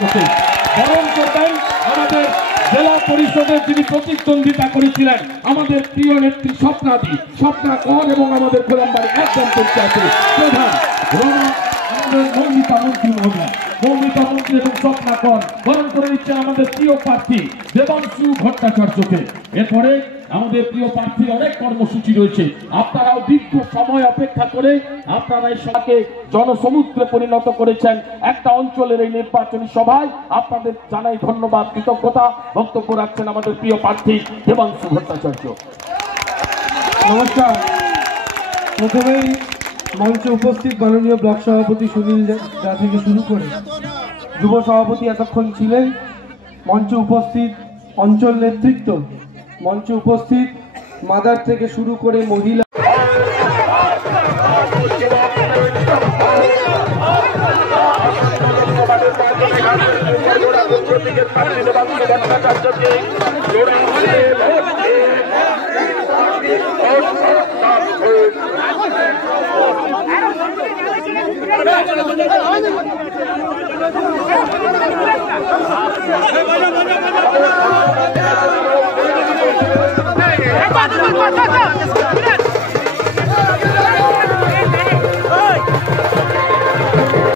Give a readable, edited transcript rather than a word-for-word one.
বরণ করবেন আমাদের জেলা পরিষদের যিনি প্রতিদ্বন্দ্বিতা করেছিলেন আমাদের প্রিয় নেত্রী স্বপ্না কর এবং আমাদের গোলামবাড়ি একদম পঞ্চায়েতের প্রধান আমাদের মৌমিতা মন্ত্রী এবং স্বপ্না কর বরণ করে নিচ্ছেন আমাদের প্রিয় প্রার্থী দেবাংশু ভট্টাচার্যকে। এরপরে আমাদের প্রিয় প্রার্থীর অনেক কর্মসূচি রয়েছে, আপনারাও দীর্ঘ সময় অপেক্ষা করে আপনারা এই সভাকে জনসমুদ্রে পরিণত করেছেন। একটা অঞ্চলের এই নির্বাচনী সভায় আপনাদের জানাই ধন্যবাদ, কৃতজ্ঞতা। বক্তব্য রাখছেন আমাদের প্রিয় প্রার্থী দেবাংশু ভট্টাচার্য। নমস্কার। প্রথমেই মঞ্চে উপস্থিত মাননীয় ব্লক সভাপতি সুনীল দা থেকে শুরু করে যুব সভাপতি এতক্ষণ ছিলেন, মঞ্চে উপস্থিত অঞ্চল নেতৃত্ব, মঞ্চে উপস্থিত মাদার থেকে শুরু করে মহিলা, Hey,